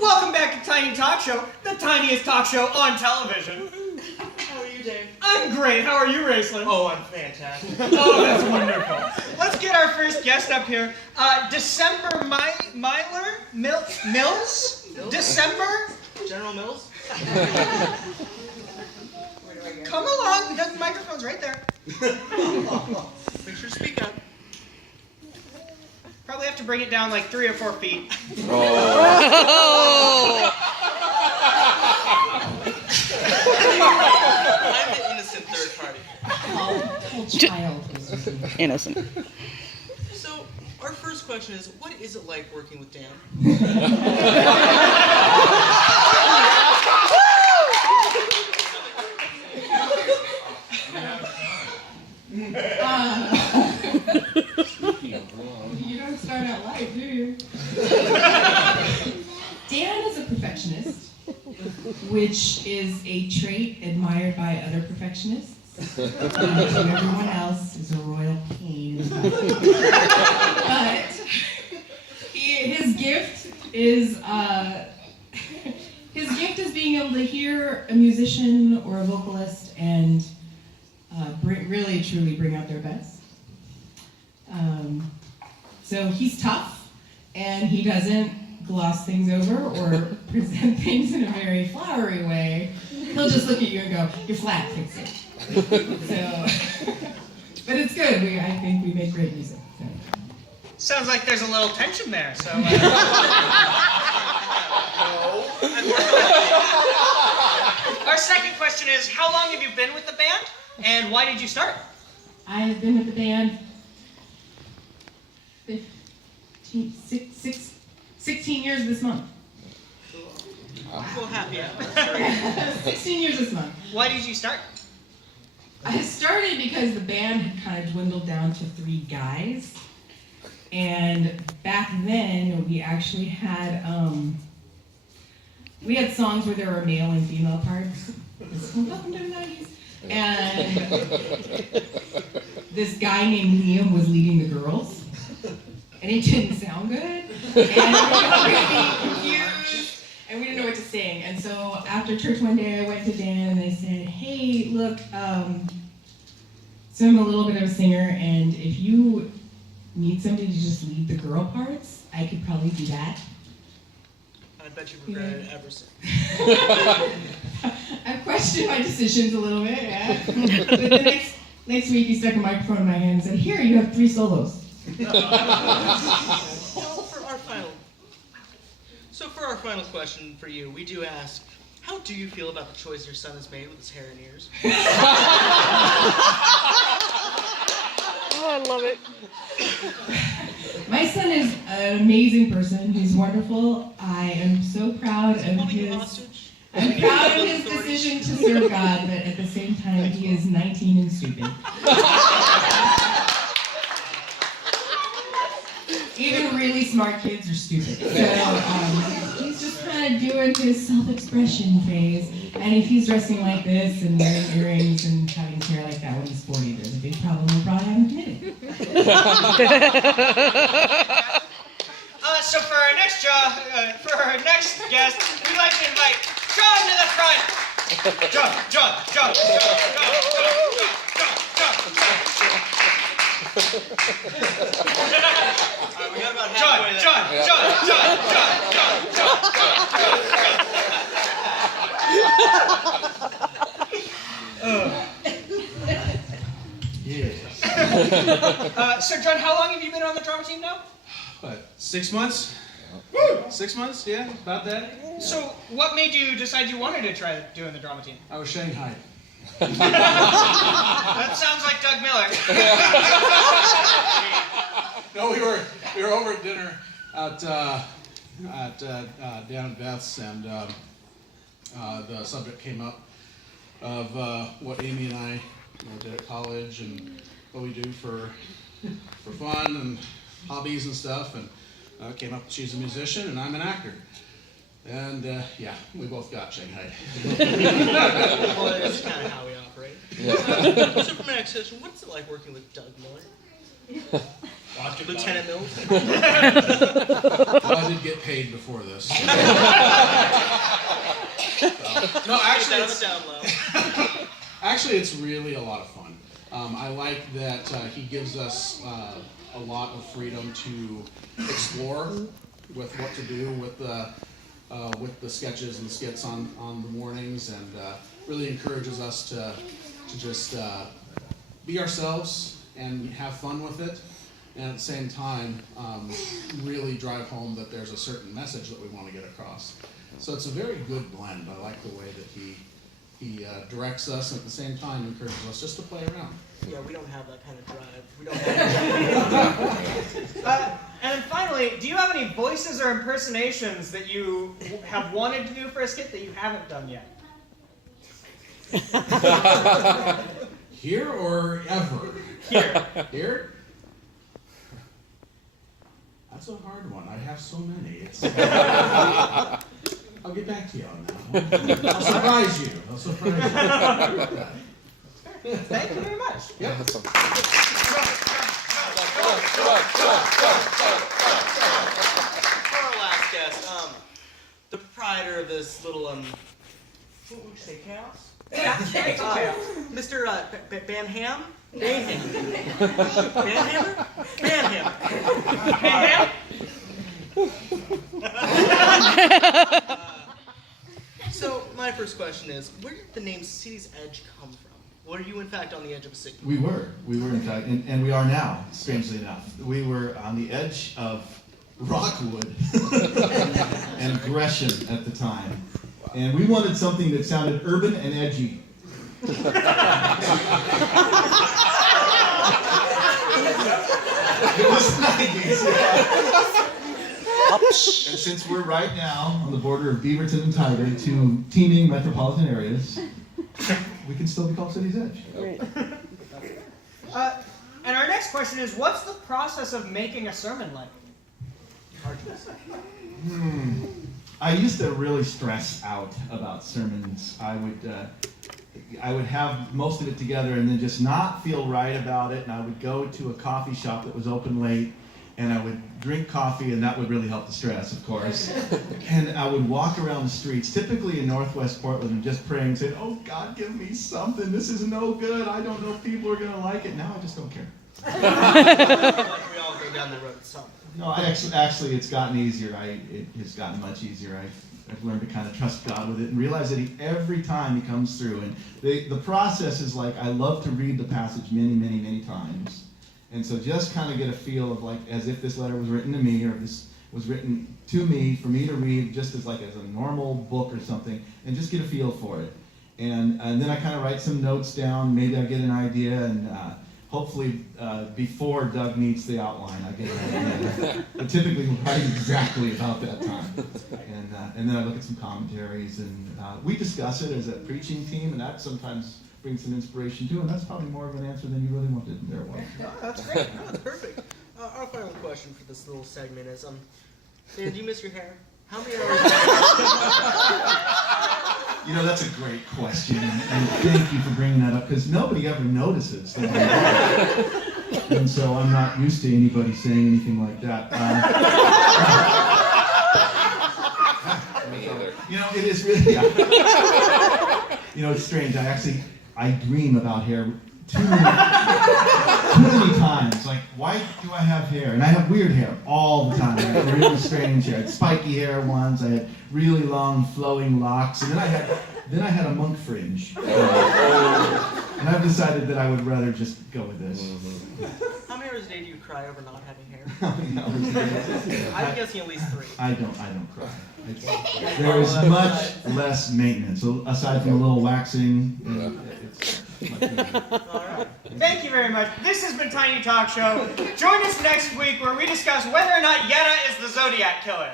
Welcome back to Tiny Talk Show, the tiniest talk show on television. How are you, Dave? I'm great. How are you, Raistlin? Oh, I'm fantastic. Oh, that's wonderful. Let's get our first guest up here. December Mills? December? General Mills? Come along. The microphone's right there. Make sure to speak up. Probably have to bring it down like 3 or 4 feet. Oh. I'm the innocent third party. Whole child was Innocent. So, our first question is, what is it like working with Dan? You don't start out light, do you? Dan is a perfectionist, which is a trait admired by other perfectionists. Everyone else is a royal pain. But his gift is being able to hear a musician or a vocalist and really truly bring out their best. So he's tough, and he doesn't gloss things over or present things in a very flowery way. He'll just look at you and go, "You're flat, fix it." So, but it's good. I think we make great music. So. Sounds like there's a little tension there. So. Our second question is, how long have you been with the band, and why did you start? I have been with the band 16 years this month. Well, happy hour. 16 years this month. Why did you start? I started because the band had kind of dwindled down to 3 guys. And back then, we actually had, songs where there were male and female parts. Welcome to the 90s. And this guy named Liam was leading the girls. And it didn't sound good. And we were really confused. And we didn't know what to sing. And so after church one day, I went to Dan and they said, "Hey, look, so I'm a little bit of a singer, and if you need somebody to just lead the girl parts, I could probably do that." I bet you regret it ever since. I've questioned my decisions a little bit, yeah. But the next week, he stuck a microphone in my hand and said, "Here, you have 3 solos." For our final question for you, we do ask, how do you feel about the choice your son has made with his hair and ears? Oh, I love it. My son is an amazing person. He's wonderful. I am so proud of his decision to serve God, but at the same time, he is 19 and stupid. Even really smart kids are stupid. So he's just kind of doing his self-expression phase. And if he's dressing like this and wearing earrings and having his hair like that when he's 40, there's a big problem we probably haven't committed. So for our next guest, we'd like to invite John to the front. John. We got about halfway there. John. So John, how long have you been on the drama team now? What, 6 months? Woo! 6 months, yeah, about that. So what made you decide you wanted to try doing the drama team? I was Shanghai. That sounds like Doug Miller. No, we were over at dinner down at Beth's, and the subject came up of what Amy and I did at college and what we do for fun and hobbies and stuff, and came up. She's a musician and I'm an actor. And yeah, we both got Shanghai. Well, that's kind of how we operate. So for my next session, what's it like working with Doug Miller? Lieutenant Mills. Well, I did get paid before this. So. No, actually, it's really a lot of fun. I like that he gives us a lot of freedom to explore with what to do with the sketches and skits on the mornings, and really encourages us to just be ourselves and have fun with it, and at the same time really drive home that there's a certain message that we want to get across. So it's a very good blend. I like the way that he directs us, and at the same time encourages us just to play around. Yeah, we don't have that kind of drive. We don't have And finally, do you have any voices or impersonations that you have wanted to do for a skit that you haven't done yet? Here or ever? Here. Here? That's a hard one. I have so many. I'll get back to you on that one. I'll surprise you. Thank you very much. Yep. For our last guest, the proprietor of this little what would you say, chaos? Yeah, Mr. Banham? Banhammer? Banhammer. So, my first question is, where did the name City's Edge come from? Were you, in fact, on the edge of a city? We were in fact, and we are now, strangely enough. We were on the edge of Rockwood and Gresham at the time. And we wanted something that sounded urban and edgy. It was 90s. And since we're right now on the border of Beaverton and Tigard, two teeming metropolitan areas, we can still be called City's Edge. Great. And our next question is, what's the process of making a sermon like? I used to really stress out about sermons. I would have most of it together and then just not feel right about it, and I would go to a coffee shop that was open late, and I would drink coffee, and that would really help the stress, of course. And I would walk around the streets, typically in Northwest Portland, and just praying, saying, "Oh God, give me something. This is no good. I don't know if people are going to like it." Now I just don't care. Like we all go down the road some. No, actually, it's gotten easier. It has gotten much easier. I've learned to kind of trust God with it and realize that every time He comes through. And the process is like, I love to read the passage many, many, many times. And so just kind of get a feel of like, as if this letter was written to me, or this was written to me, for me to read, just as a normal book or something, and just get a feel for it. And then I kind of write some notes down. Maybe I get an idea, and hopefully before Doug needs the outline, I get an idea. But typically we write exactly about that time. And then I look at some commentaries, and we discuss it as a preaching team, and that sometimes brings some inspiration too, and that's probably more of an answer than you really wanted there, was. Oh, that's great. No, that's perfect. Our final question for this little segment is, Dan, do you miss your hair? How many hours? You know, that's a great question, and thank you for bringing that up, because nobody ever notices that I'm bald. And so I'm not used to anybody saying anything like that. Me either. You know, it is really, you know, it's strange. I dream about hair too many times. Like, why do I have hair? And I have weird hair all the time. I have really strange hair. I had spiky hair once. I had really long flowing locks, and then I had a monk fringe. And I've decided that I would rather just go with this. How many hours a day do you cry over not having hair? No, I'm guessing at least 3. I don't cry. There is much less maintenance, aside from a little waxing. It's much easier. All right. Thank you very much. This has been Tiny Talk Show. Join us next week where we discuss whether or not Yetta is the Zodiac Killer.